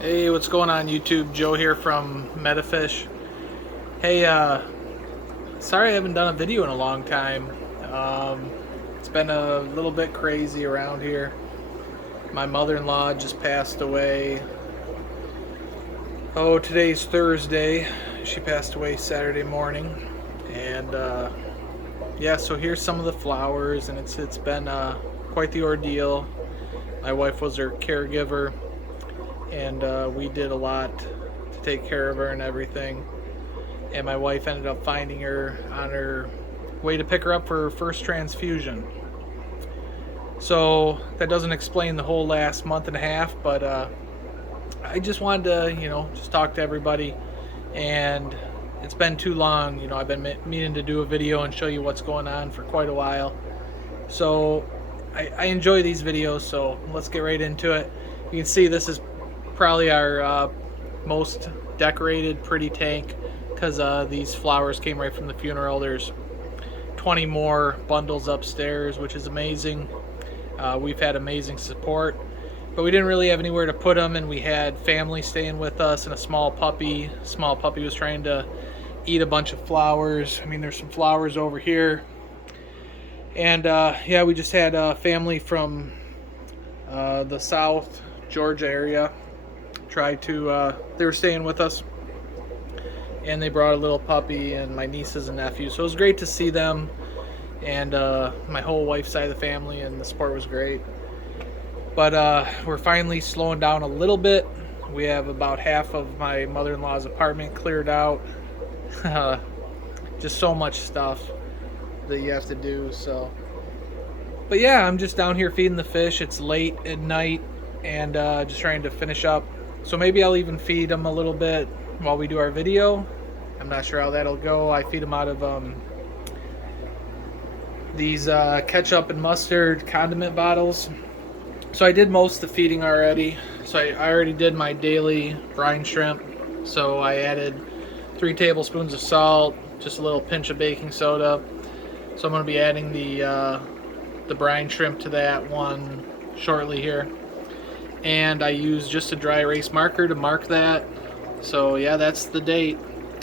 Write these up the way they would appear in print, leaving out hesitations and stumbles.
Hey, what's going on YouTube? Joe here from Metafish. Hey, sorry I haven't done a video in a long time. It's been a little bit crazy around here. My mother-in-law just passed away. Oh, today's Thursday. She passed away Saturday morning. And yeah, so here's some of the flowers, and it's been quite the ordeal. My wife was her caregiver, and we did a lot to take care of her and everything. And my wife ended up finding her on her way to pick her up for her first transfusion. So that doesn't explain the whole last month and a half, but I just wanted to, just talk to everybody. And it's been too long. I've been meaning to do a video and show you what's going on for quite a while. So I enjoy these videos, so let's get right into it. You can see this is probably our most decorated pretty tank, because these flowers came right from the funeral. There's 20 more bundles upstairs, which is amazing. We've had amazing support, but we didn't really have anywhere to put them, and we had family staying with us and a small puppy. Small puppy was trying to eat a bunch of flowers. I mean, there's some flowers over here. And yeah, we just had family from the South Georgia area they were staying with us, and they brought a little puppy and my nieces and nephews, so it was great to see them, and my whole wife's side of the family, and the support was great. But we're finally slowing down a little bit. We have about half of my mother-in-law's apartment cleared out. Just so much stuff that you have to do. So, but yeah, I'm just down here feeding the fish. It's late at night, and just trying to finish up. So maybe I'll even feed them a little bit while we do our video. I'm not sure how that'll go. I feed them out of these ketchup and mustard condiment bottles. So I did most of the feeding already. So I already did my daily brine shrimp. So I added 3 tablespoons of salt, just a little pinch of baking soda. So I'm going to be adding the brine shrimp to that one shortly here. And I used just a dry erase marker to mark that. So yeah, that's the date,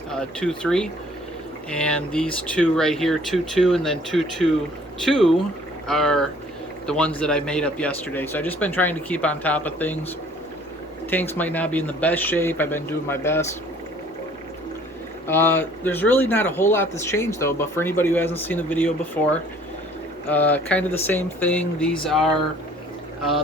2/3. And these two right here, 2/2 and then 2/2/2, are the ones that I made up yesterday. So I've just been trying to keep on top of things. Tanks might not be in the best shape. I've been doing my best. There's really not a whole lot that's changed though, but for anybody who hasn't seen a video before, kind of the same thing. These are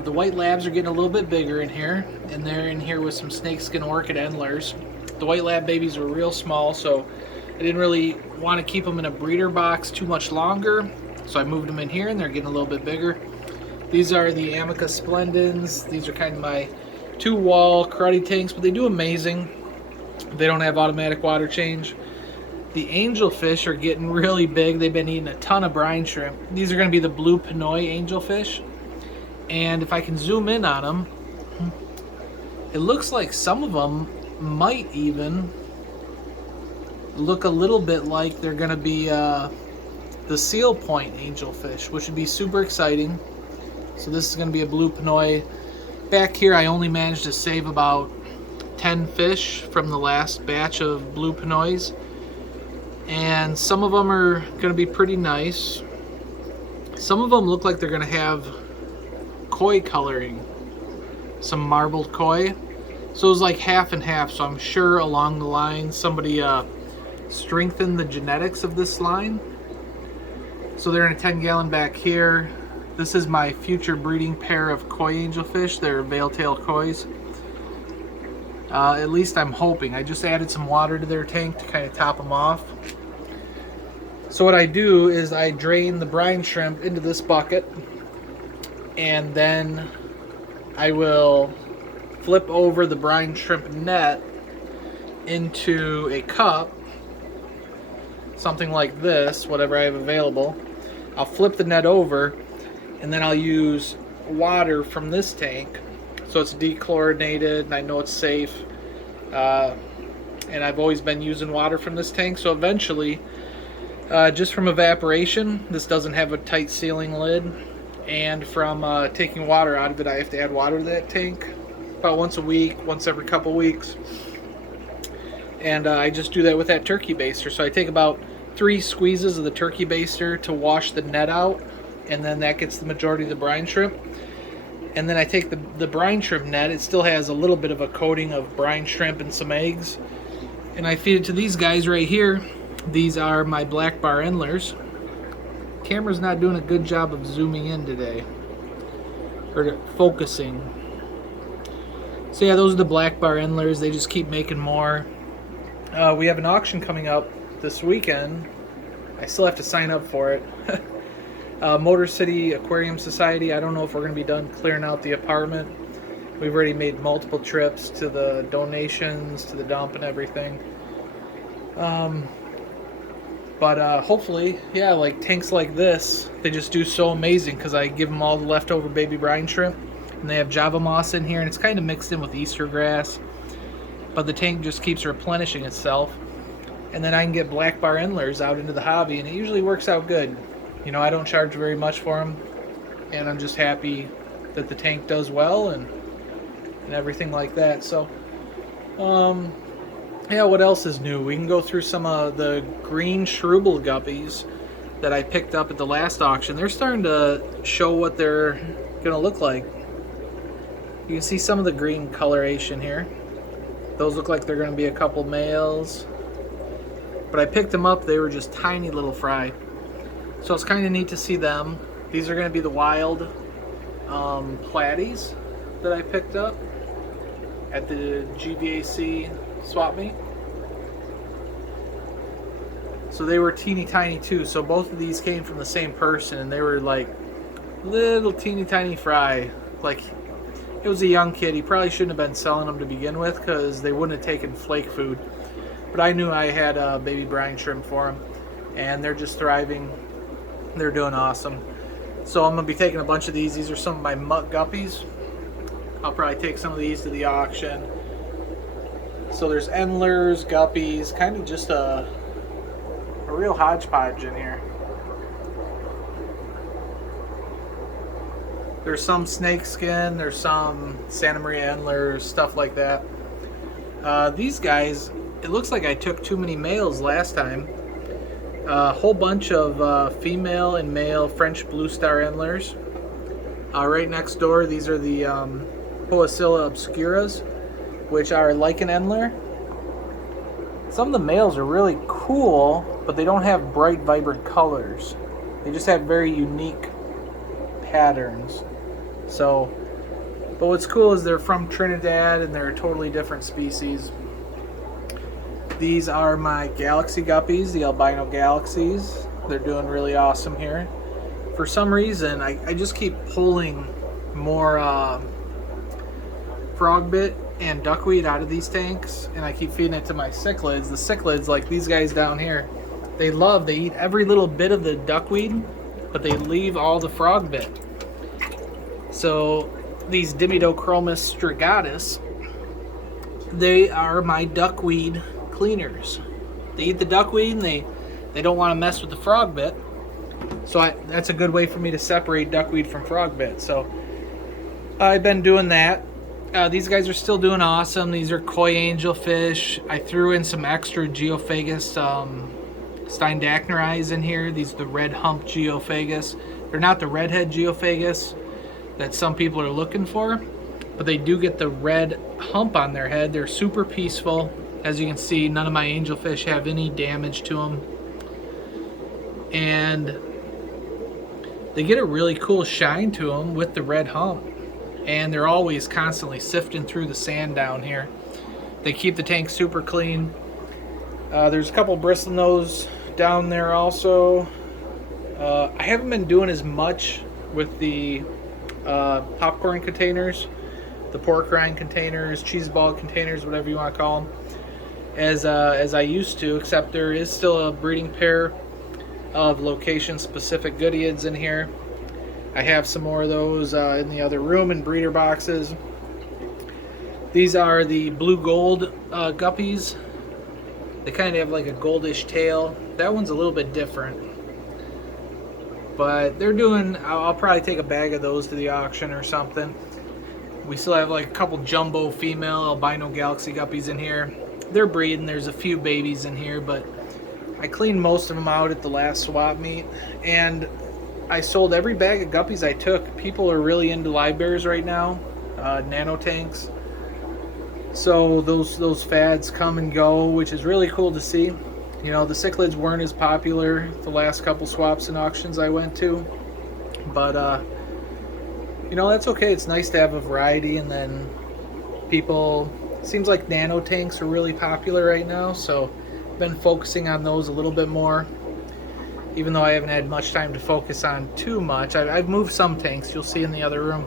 the white labs are getting a little bit bigger in here, and they're in here with some snakeskin orchid endlers. The white lab babies were real small, so I didn't really want to keep them in a breeder box too much longer, so I moved them in here, and they're getting a little bit bigger. These are the Amica Splendens. These are kind of my 2-wall cruddy tanks, but they do amazing. They don't have automatic water change. The angelfish are getting really big. They've been eating a ton of brine shrimp. These are going to be the blue Pinoy angelfish. And if I can zoom in on them, it looks like some of them might even look a little bit like they're going to be the seal point angelfish, which would be super exciting. So this is going to be a blue Pinoy. Back here, I only managed to save about 10 fish from the last batch of blue Pinoys. And some of them are going to be pretty nice. Some of them look like they're going to have koi coloring, some marbled koi. So it was like half and half. So I'm sure along the line somebody strengthened the genetics of this line. So they're in a 10-gallon back here. This is my future breeding pair of koi angelfish. They're veil-tail kois. At least I'm hoping. I just added some water to their tank to kind of top them off. So what I do is I drain the brine shrimp into this bucket, and then I will flip over the brine shrimp net into a cup, something like this, whatever I have available. I'll flip the net over, and then I'll use water from this tank, so it's dechlorinated and I know it's safe. And I've always been using water from this tank, so eventually, just from evaporation, this doesn't have a tight sealing lid, and from taking water out of it, I have to add water to that tank. about once a week, once every couple weeks. And I just do that with that turkey baster. So I take about 3 squeezes of the turkey baster to wash the net out, and then that gets the majority of the brine shrimp. And then I take the brine shrimp net, it still has a little bit of a coating of brine shrimp and some eggs, and I feed it to these guys right here. These are my black bar endlers. Camera's not doing a good job of zooming in today, or focusing. So yeah, those are the black bar endlers. They just keep making more. We have an auction coming up this weekend. I still have to sign up for it. Motor City Aquarium Society. I don't know if we're going to be done clearing out the apartment. We've already made multiple trips to the donations, to the dump and everything. But hopefully, yeah, like tanks like this, they just do so amazing because I give them all the leftover baby brine shrimp, and they have Java moss in here, and it's kind of mixed in with Easter grass, but the tank just keeps replenishing itself. And then I can get black bar endlers out into the hobby, and it usually works out good. You know, I don't charge very much for them, and I'm just happy that the tank does well and everything like that. So, yeah, what else is new? We can go through some of the green Shrubel guppies that I picked up at the last auction. They're starting to show what they're going to look like. You can see some of the green coloration here. Those look like they're going to be a couple males. But I picked them up, they were just tiny little fry. So it's kind of neat to see them. These are going to be the wild platies that I picked up at the GVAC swap meet. So they were teeny tiny too. So both of these came from the same person, and they were like little teeny tiny fry. Like, it was a young kid. He probably shouldn't have been selling them to begin with because they wouldn't have taken flake food. But I knew I had a baby brine shrimp for them, and they're just thriving. They're doing awesome. So I'm going to be taking a bunch of these. These are some of my mutt guppies. I'll probably take some of these to the auction. So there's endlers, guppies, kind of just a real hodgepodge in here. There's some snake skin, there's some Santa Maria endlers, stuff like that. These guys, it looks like I took too many males last time. A whole bunch of female and male French blue star endlers. Right next door, these are the Poecilla obscuras, which are like an endler. Some of the males are really cool, but they don't have bright, vibrant colors. They just have very unique patterns. So, but what's cool is they're from Trinidad and they're a totally different species. These are my galaxy guppies, the albino galaxies. They're doing really awesome here. For some reason, I just keep pulling more frog bit and duckweed out of these tanks, and I keep feeding it to my cichlids. The cichlids, like these guys down here, they eat every little bit of the duckweed, but they leave all the frog bit. So these Dimidochromis strigatus, they are my duckweed cleaners. They eat the duckweed and they don't want to mess with the frog bit. So that's a good way for me to separate duckweed from frog bit. So I've been doing that. These guys are still doing awesome. These are koi angelfish. I threw in some extra Geophagus steindachneris in here. These are the red hump Geophagus. They're not the redhead Geophagus that some people are looking for, but they do get the red hump on their head. They're super peaceful. As you can see, none of my angelfish have any damage to them. And they get a really cool shine to them with the red hump. And they're always constantly sifting through the sand down here. They keep the tank super clean. There's a couple bristlenose down there also. I haven't been doing as much with the popcorn containers, the pork rind containers, cheese ball containers, whatever you want to call them, as I used to, except there is still a breeding pair of location-specific Goodeids in here. I have some more of those in the other room in breeder boxes. These are the blue gold guppies. They kind of have like a goldish tail. That one's a little bit different. But they're doing, I'll probably take a bag of those to the auction or something. We still have like a couple jumbo female albino galaxy guppies in here. They're breeding. There's a few babies in here, but I cleaned most of them out at the last swap meet, and I sold every bag of guppies I took. People are really into live bears right now, nano tanks. So those fads come and go, which is really cool to see. You know, the cichlids weren't as popular the last couple swaps and auctions I went to, but you know, that's okay. It's nice to have a variety, and then people, seems like nano tanks are really popular right now, so I've been focusing on those a little bit more, even though I haven't had much time to focus on too much. I've moved some tanks, you'll see in the other room.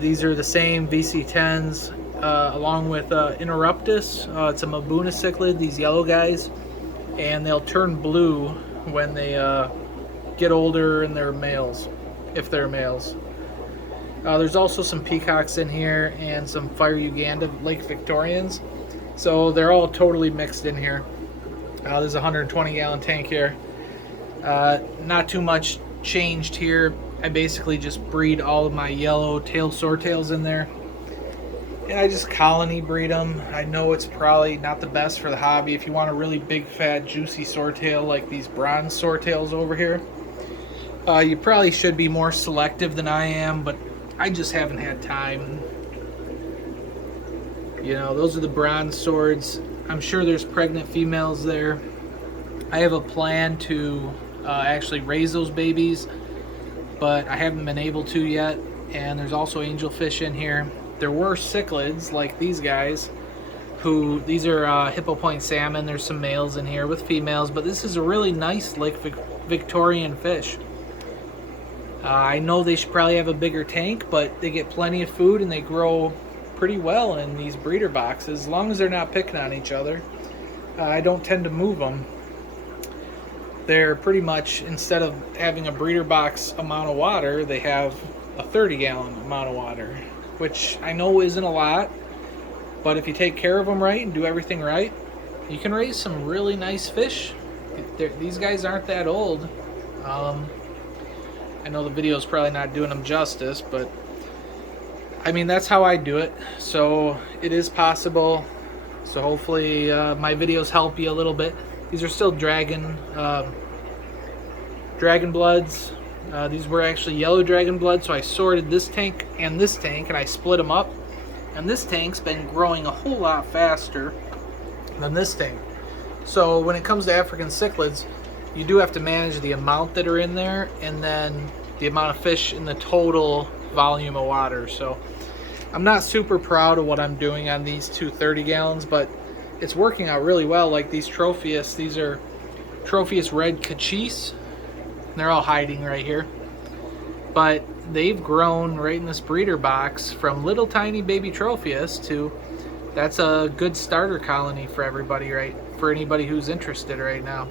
These are the same VC10s, along with Interruptus. It's a Mabuna cichlid, these yellow guys, and they'll turn blue when they get older and they're males, if they're males. There's also some peacocks in here and some Fire Uganda Lake Victorians, so they're all totally mixed in here. There's a 120-gallon tank here. Not too much changed here. I basically just breed all of my yellow-tailed swordtails in there, and I just colony breed them. I know it's probably not the best for the hobby. If you want a really big, fat, juicy swordtail like these bronze swordtails over here, you probably should be more selective than I am, but I just haven't had time. You know, those are the bronze swords. I'm sure there's pregnant females there. I have a plan to actually raise those babies, but I haven't been able to yet. And there's also angelfish in here. There were cichlids like these guys, who, these are hippo point salmon. There's some males in here with females, but this is a really nice Lake Victorian fish. I know they should probably have a bigger tank, but they get plenty of food and they grow pretty well in these breeder boxes, as long as they're not picking on each other. I don't tend to move them. They're pretty much, instead of having a breeder box amount of water, they have a 30-gallon amount of water, which I know isn't a lot, but if you take care of them right and do everything right, you can raise some really nice fish. These guys aren't that old. I know the video is probably not doing them justice, but I mean, that's how I do it. So it is possible. So hopefully my videos help you a little bit. These are still dragon bloods. These were actually yellow dragon blood, so I sorted this tank, and I split them up. And this tank's been growing a whole lot faster than this tank. So when it comes to African cichlids, you do have to manage the amount that are in there, and then the amount of fish in the total volume of water. So I'm not super proud of what I'm doing on these two 30 gallons, but it's working out really well. Like these Tropheus, these are Tropheus red cachis. They're all hiding right here, but they've grown right in this breeder box from little tiny baby Tropheus to, that's a good starter colony for everybody, right? For anybody who's interested right now.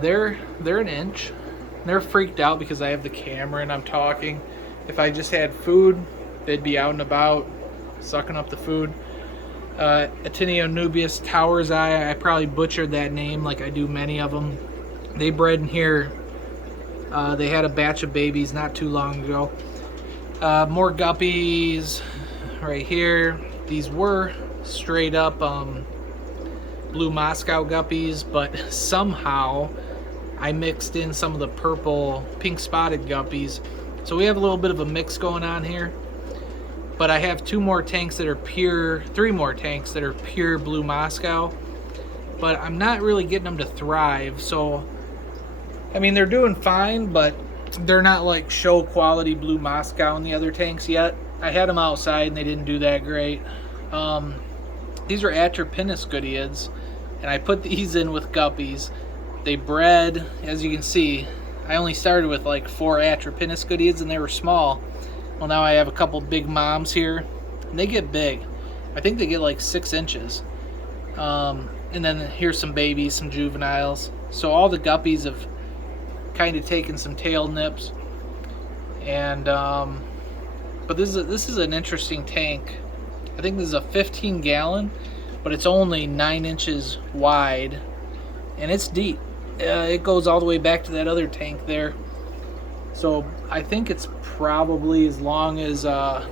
They're an inch. They're freaked out because I have the camera and I'm talking. If I just had food, they'd be out and about sucking up the food. Ateneo nubius tower's eye, I probably butchered that name like I do many of them. They bred in here. They had a batch of babies not too long ago. More guppies right here. These were straight up blue Moscow guppies, but somehow I mixed in some of the purple pink spotted guppies. So we have a little bit of a mix going on here. But I have three more tanks that are pure blue Moscow. But I'm not really getting them to thrive. So, I mean, they're doing fine, but they're not like show quality blue Moscow in the other tanks yet. I had them outside and they didn't do that great. These are Atropinus Goodeids, and I put these in with guppies. They bred, as you can see, I only started with like 4 Atropinus Goodeids and they were small. Well, now I have a couple big moms here, and they get big. I think they get like 6 inches. And then here's some babies, some juveniles. So all the guppies have kind of taken some tail nips. And but this is an interesting tank. I think this is a 15 gallon, but it's only 9 inches wide, and it's deep. It goes all the way back to that other tank there. So I think it's probably as long as a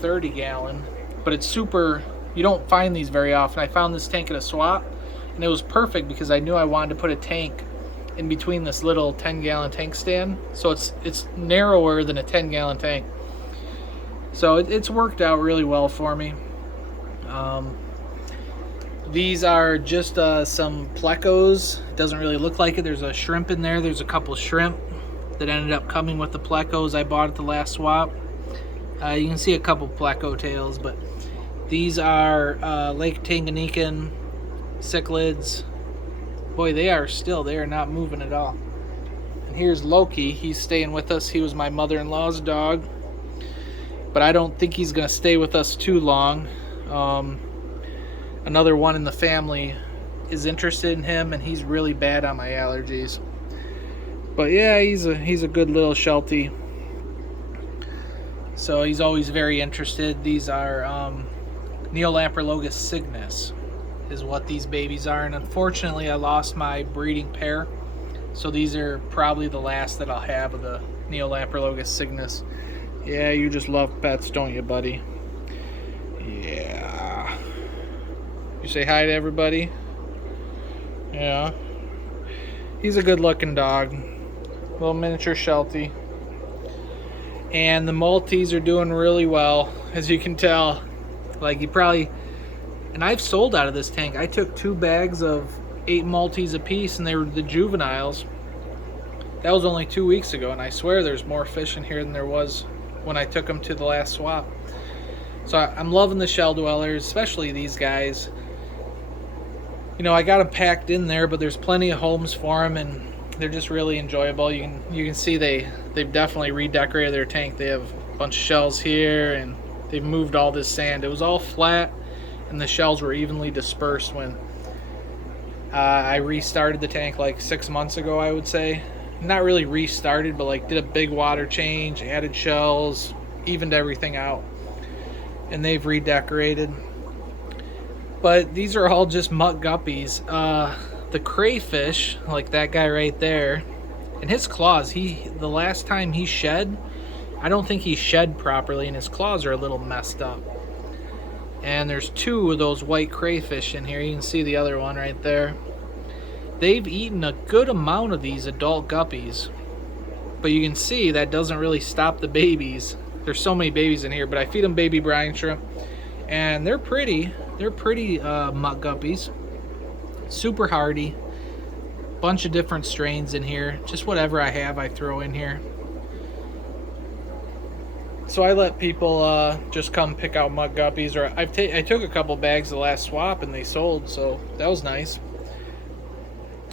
30 gallon, but it's super, you don't find these very often. I found this tank at a swap, and it was perfect because I knew I wanted to put a tank in between this little 10-gallon tank stand, so it's narrower than a 10-gallon tank. So it's worked out really well for me. These are just some plecos. It doesn't really look like it. There's a shrimp in there. There's a couple shrimp that ended up coming with the plecos I bought at the last swap. You can see a couple pleco tails, but these are Lake Tanganyika cichlids. Boy, they are not moving at all. And here's Loki. He's staying with us. He was my mother-in-law's dog, but I don't think he's going to stay with us too long. Another one in the family is interested in him, and he's really bad on my allergies. But yeah, he's a good little sheltie. So he's always very interested. These are Neolamprologus cygnus is what these babies are, and unfortunately I lost my breeding pair, so these are probably the last that I'll have of the Neolamprologus cygnus. Yeah, you just love pets, don't you, buddy? Yeah. You say hi to everybody? Yeah. He's a good looking dog. Little miniature sheltie. And the Maltese are doing really well, as you can tell. Like, you probably, and I've sold out of this tank. I took 2 bags of 8 Maltese apiece, and they were the juveniles. That was only 2 weeks ago, and I swear there's more fish in here than there was when I took them to the last swap. So I'm loving the shell dwellers, especially these guys. You know, I got them packed in there, but there's plenty of homes for them, and they're just really enjoyable. You can see they've definitely redecorated their tank. They have a bunch of shells here, and they've moved all this sand. It was all flat, and the shells were evenly dispersed when I restarted the tank like 6 months ago, I would say. Not really restarted, but like did a big water change, added shells, evened everything out, and they've redecorated. But these are all just muck guppies. The crayfish, like that guy right there, and his claws, the last time he shed, I don't think he shed properly, and his claws are a little messed up. And there's 2 of those white crayfish in here. You can see the other one right there. They've eaten a good amount of these adult guppies, but you can see that doesn't really stop the babies. There's so many babies in here, but I feed them baby brine shrimp, and they're pretty muck guppies. Super hardy. Bunch of different strains in here. Just whatever I have, I throw in here. So I let people just come pick out muck guppies, or I took a couple bags the last swap and they sold, so that was nice.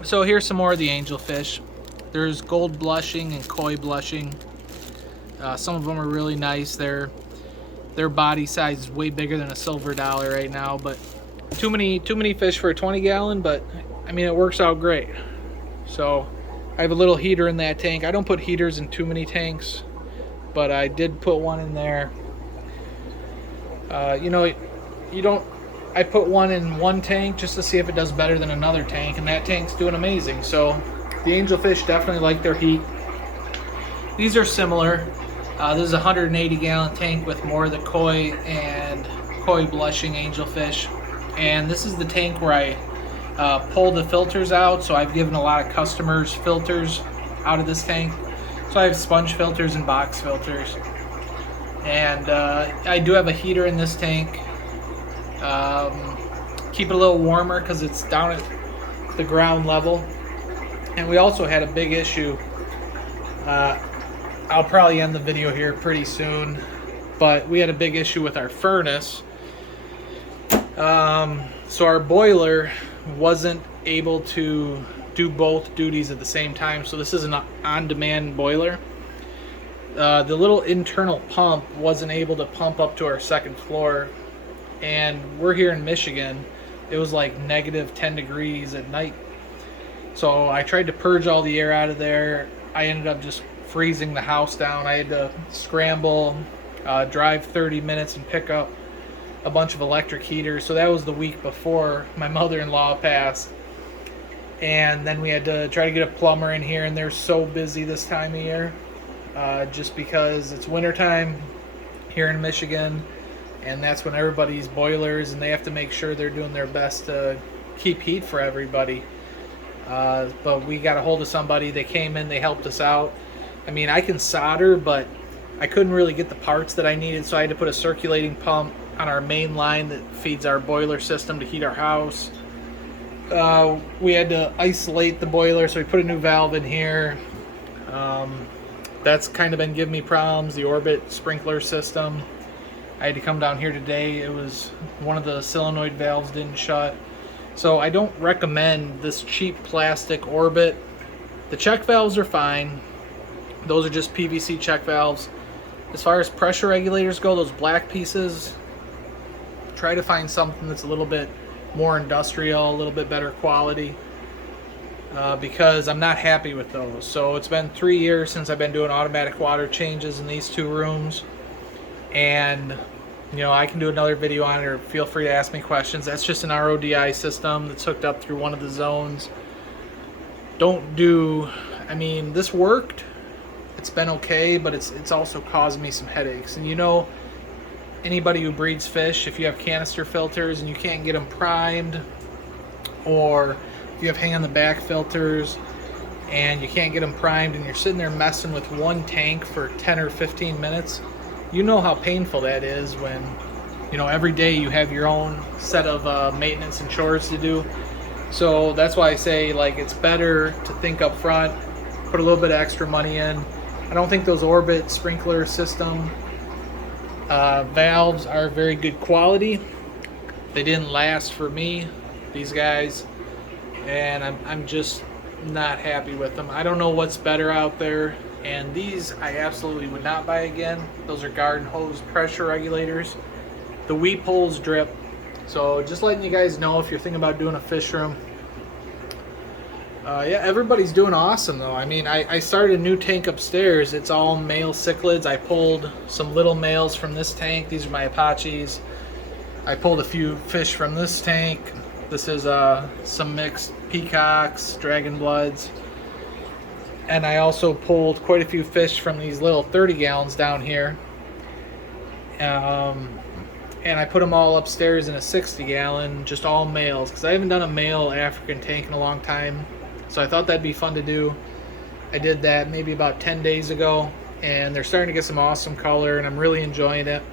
So here's some more of the angelfish. There's gold blushing and koi blushing. Some of them are really nice. Their body size is way bigger than a silver dollar right now, but too many fish for a 20 gallon, but I mean, it works out great. So I have a little heater in that tank. I don't put heaters in too many tanks, but I did put one in there. You know, I put one in one tank just to see if it does better than another tank, and that tank's doing amazing. So the angelfish definitely like their heat. These are similar. This is a 180 gallon tank with more of the koi and koi blushing angelfish. And this is the tank where I pull the filters out. So I've given a lot of customers filters out of this tank. So I have sponge filters and box filters. And I do have a heater in this tank. Keep it a little warmer because it's down at the ground level. And we also had a big issue. I'll probably end the video here pretty soon, but we had a big issue with our furnace. So our boiler wasn't able to do both duties at the same time. So this is an on-demand boiler. The little internal pump wasn't able to pump up to our second floor, and we're here in Michigan. It was like negative 10 degrees at night. So I tried to purge all the air out of there. I ended up just freezing the house down. I had to scramble, drive 30 minutes and pick up a bunch of electric heaters. So that was the week before my mother-in-law passed. And then we had to try to get a plumber in here, and they're so busy this time of year. just because it's wintertime here in Michigan, and that's when everybody's boilers, and they have to make sure they're doing their best to keep heat for everybody. But we got a hold of somebody. They came in, they helped us out. I mean, I can solder, but I couldn't really get the parts that I needed, so I had to put a circulating pump on our main line that feeds our boiler system to heat our house. We had to isolate the boiler, so we put a new valve in here. That's kind of been giving me problems. The Orbit sprinkler system, I had to come down here today. It was one of the solenoid valves didn't shut. So I don't recommend this cheap plastic Orbit. The check valves are fine. Those are just PVC check valves. As far as pressure regulators go, those black pieces, try to find something that's a little bit more industrial, a little bit better quality, because I'm not happy with those. So it's been 3 years since I've been doing automatic water changes in these two rooms, and you know, I can do another video on it, or feel free to ask me questions. That's just an RODI system that's hooked up through one of the zones. I mean, this worked. It's been okay, but it's also caused me some headaches. And you know, anybody who breeds fish, if you have canister filters and you can't get them primed, or if you have hang on the back filters and you can't get them primed and you're sitting there messing with one tank for 10 or 15 minutes, you know how painful that is when, you know, every day you have your own set of maintenance and chores to do. So that's why I say, like, it's better to think up front, put a little bit of extra money in. I don't think those Orbit sprinkler system valves are very good quality. They didn't last for me, these guys, and I'm just not happy with them. I don't know what's better out there, and these I absolutely would not buy again. Those are garden hose pressure regulators. The weep holes drip. So just letting you guys know, if you're thinking about doing a fish room. Yeah, everybody's doing awesome though. I mean, I started a new tank upstairs. It's all male cichlids. I pulled some little males from this tank. These are my Apaches. I pulled a few fish from this tank. This is some mixed peacocks, dragon bloods. And I also pulled quite a few fish from these little 30 gallons down here. And I put them all upstairs in a 60 gallon, just all males, because I haven't done a male African tank in a long time. So I thought that'd be fun to do. I did that maybe about 10 days ago, and they're starting to get some awesome color, and I'm really enjoying it.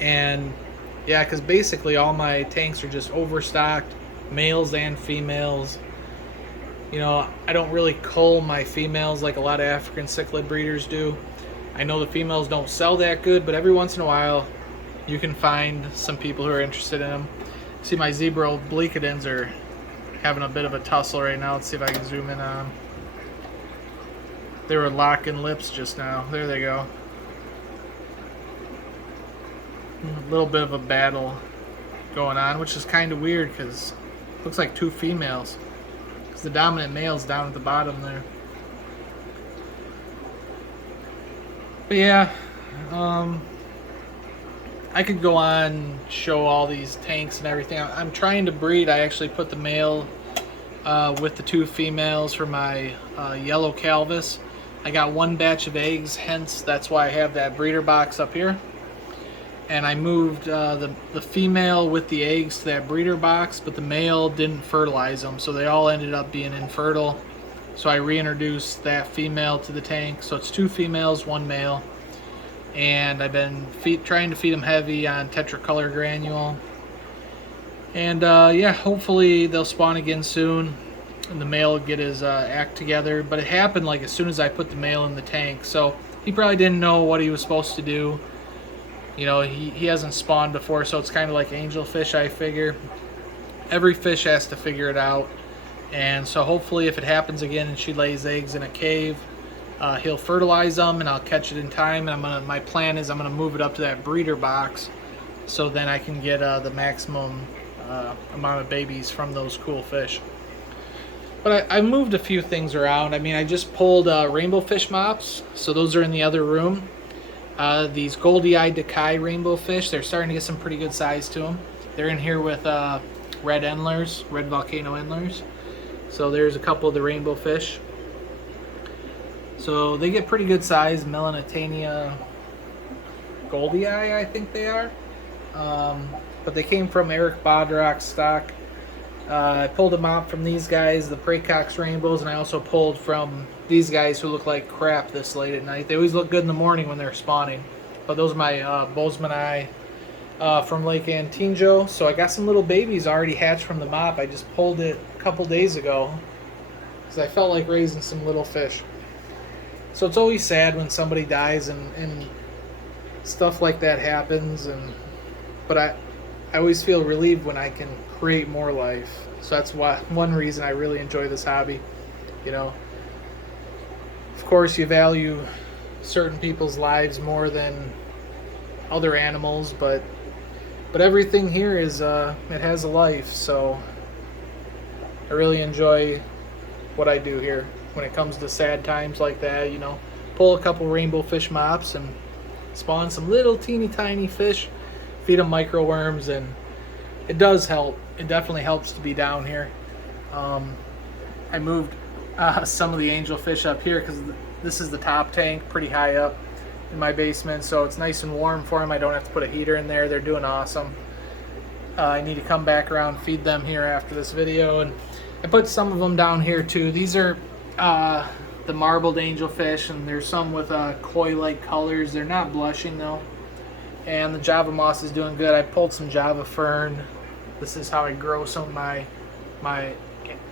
And yeah, because basically all my tanks are just overstocked, males and females. You know, I don't really cull my females like a lot of African cichlid breeders do. I know the females don't sell that good, but every once in a while you can find some people who are interested in them. See, my zebra obliquidens are having a bit of a tussle right now. Let's see if I can zoom in on them. They were locking lips just now. There they go. A little bit of a battle going on, which is kind of weird because it looks like two females. Because the dominant male's down at the bottom there. But yeah, I could go on and show all these tanks and everything. I'm trying to breed. I actually put the male with the two females for my yellow calvus. I got one batch of eggs, hence that's why I have that breeder box up here. And I moved the female with the eggs to that breeder box, but the male didn't fertilize them, so they all ended up being infertile. So I reintroduced that female to the tank. So it's two females, one male. And I've been trying to feed them heavy on tetracolor granule. And yeah, hopefully they'll spawn again soon and the male will get his act together. But it happened like as soon as I put the male in the tank, so he probably didn't know what he was supposed to do. You know, he hasn't spawned before, so it's kind of like angelfish, I figure. Every fish has to figure it out. And so hopefully if it happens again and she lays eggs in a cave, he'll fertilize them and I'll catch it in time. And my plan is I'm gonna move it up to that breeder box, so then I can get the maximum amount of babies from those cool fish. But I moved a few things around. I mean, I just pulled rainbowfish mops, so those are in the other room. These goldie-eyed Decay rainbowfish, they're starting to get some pretty good size to them. They're in here with red endlers, red volcano endlers. So there's a couple of the rainbowfish. So they get pretty good size, Melanitania Goldii, I think they are. But they came from Eric Bodrock's stock. I pulled them out from these guys, the Praecox Rainbows, and I also pulled from these guys who look like crap this late at night. They always look good in the morning when they're spawning. But those are my Bozemanii from Lake Antinjo. So I got some little babies already hatched from the mop. I just pulled it a couple days ago because I felt like raising some little fish. So it's always sad when somebody dies and stuff like that happens. But I always feel relieved when I can create more life. So that's one reason I really enjoy this hobby. You know, of course you value certain people's lives more than other animals, but everything here is it has a life. So I really enjoy what I do here when it comes to sad times like that. You know, pull a couple Rainbowfish mops and spawn some little teeny tiny fish, feed them micro worms, and it does help. It definitely helps to be down here. I moved some of the angelfish up here because this is the top tank, pretty high up in my basement, so it's nice and warm for them. I don't have to put a heater in there. They're doing awesome. I need to come back around and feed them here after this video, and I put some of them down here too. These are the marbled angelfish, and there's some with koi-like colors. They're not blushing though. And the Java moss is doing good. I pulled some Java fern. This is how I grow some of my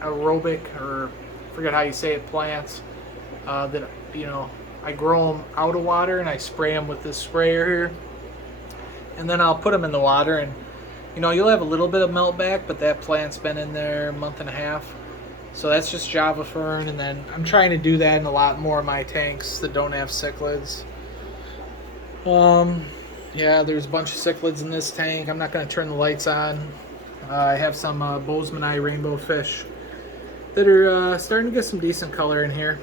aerobic, or I forget how you say it, plants. That, you know, I grow them out of water and I spray them with this sprayer here. And then I'll put them in the water, and you know, you'll have a little bit of melt back, but that plant's been in there a month and a half. So that's just Java fern, and then I'm trying to do that in a lot more of my tanks that don't have cichlids. Yeah, there's a bunch of cichlids in this tank. I'm not going to turn the lights on. I have some Bozemanii Rainbowfish that are starting to get some decent color in here.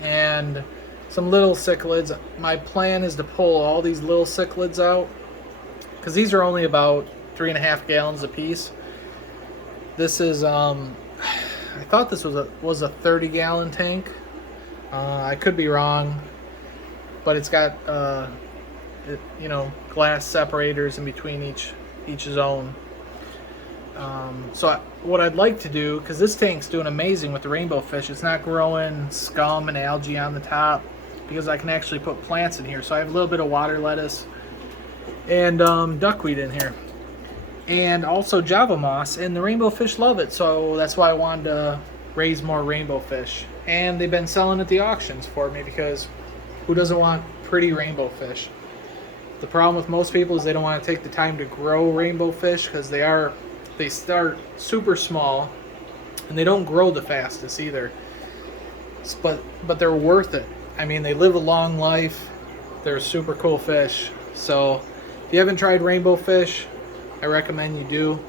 And some little cichlids. My plan is to pull all these little cichlids out, because these are only about 3.5 gallons a piece. This is, I thought this was a 30-gallon tank. I could be wrong, but it's got you know, glass separators in between each zone. So what I'd like to do, because this tank's doing amazing with the Rainbowfish, it's not growing scum and algae on the top, because I can actually put plants in here. So I have a little bit of water lettuce and duckweed in here, and also Java moss, and the Rainbowfish love it. So that's why I wanted to raise more Rainbowfish, and they've been selling at the auctions for me, because who doesn't want pretty Rainbowfish? The problem with most people is they don't want to take the time to grow Rainbowfish, because they start super small and they don't grow the fastest either. But they're worth it. I mean, they live a long life. They're super cool fish. So if you haven't tried Rainbowfish, I recommend you do.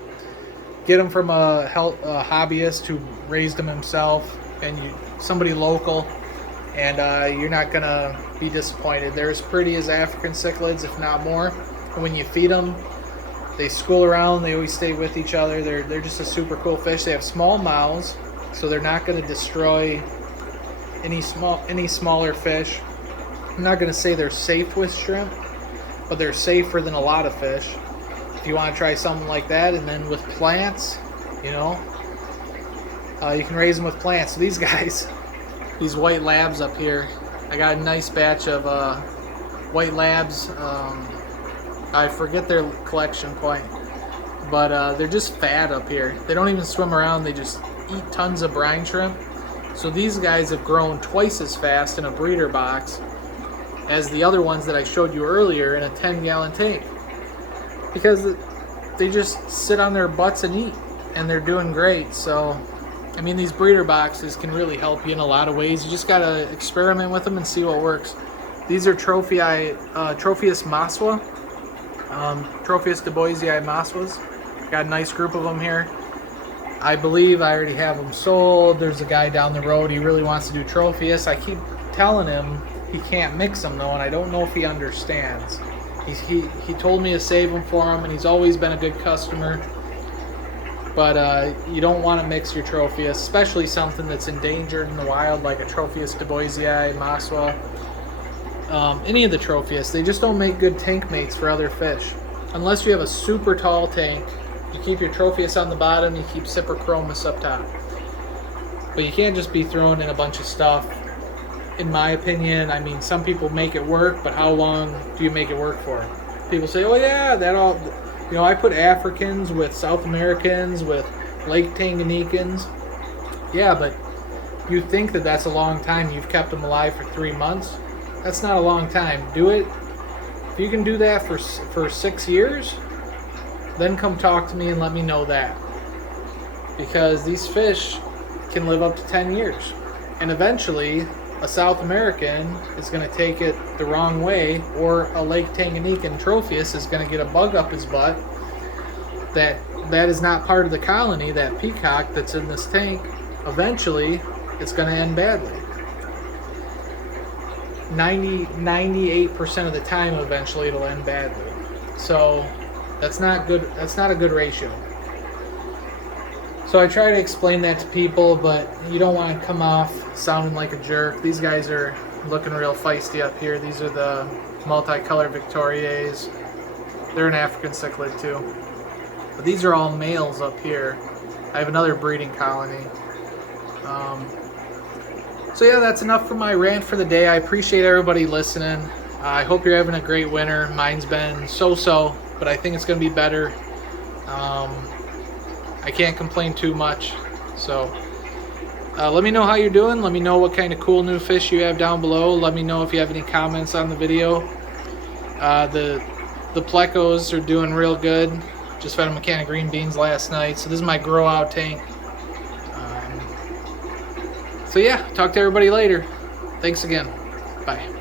Get them from a hobbyist who raised them himself, and somebody local, and you're not gonna be disappointed. They're as pretty as African cichlids, if not more. And when you feed them, they school around. They always stay with each other. They're just a super cool fish. They have small mouths, so they're not going to destroy any smaller fish. I'm not going to say they're safe with shrimp, but they're safer than a lot of fish. If you want to try something like that, and then with plants, you know, you can raise them with plants. So these guys, these white labs up here, I got a nice batch of white labs. I forget their collection point, but they're just fat up here. They don't even swim around. They just eat tons of brine shrimp. So these guys have grown twice as fast in a breeder box as the other ones that I showed you earlier in a 10-gallon tank, because they just sit on their butts and eat, and they're doing great. So I mean, these breeder boxes can really help you in a lot of ways. You just gotta experiment with them and see what works. These are Tropheus maswa. Tropheus duboisii maswas. Got a nice group of them here. I believe I already have them sold. There's a guy down the road, he really wants to do Tropheus. I keep telling him he can't mix them though, and I don't know if he understands. He told me to save them for him, and he's always been a good customer. but you don't want to mix your Tropheus, especially something that's endangered in the wild, like a Tropheus duboisii, Maswa. Any of the Tropheus, they just don't make good tank mates for other fish. Unless you have a super tall tank, you keep your Tropheus on the bottom, you keep Cyprichromis up top. But you can't just be throwing in a bunch of stuff. In my opinion, I mean, some people make it work, but how long do you make it work for? People say, oh yeah, that all, you know, I put Africans with South Americans, with Lake Tanganyikans. Yeah, but you think that that's a long time. You've kept them alive for 3 months. That's not a long time. Do it. If you can do that for 6 years, then come talk to me and let me know that. Because these fish can live up to 10 years. And eventually, a South American is going to take it the wrong way, or a Lake Tanganyikan Tropheus is going to get a bug up his butt that is not part of the colony, that peacock that's in this tank. Eventually, it's going to end badly. 98% of the time, eventually it'll end badly. So that's not good. That's not a good ratio. So I try to explain that to people, but you don't want to come off sounding like a jerk. These guys are looking real feisty up here. These are the multicolored Victorias. They're an African cichlid too. But these are all males up here. I have another breeding colony. So yeah, that's enough for my rant for the day. I appreciate everybody listening. I hope you're having a great winter. Mine's been so-so, but I think it's going to be better. I can't complain too much. So let me know how you're doing. Let me know what kind of cool new fish you have down below. Let me know if you have any comments on the video. The plecos are doing real good. Just fed them a can of green beans last night. So this is my grow out tank. So yeah, talk to everybody later. Thanks again. Bye.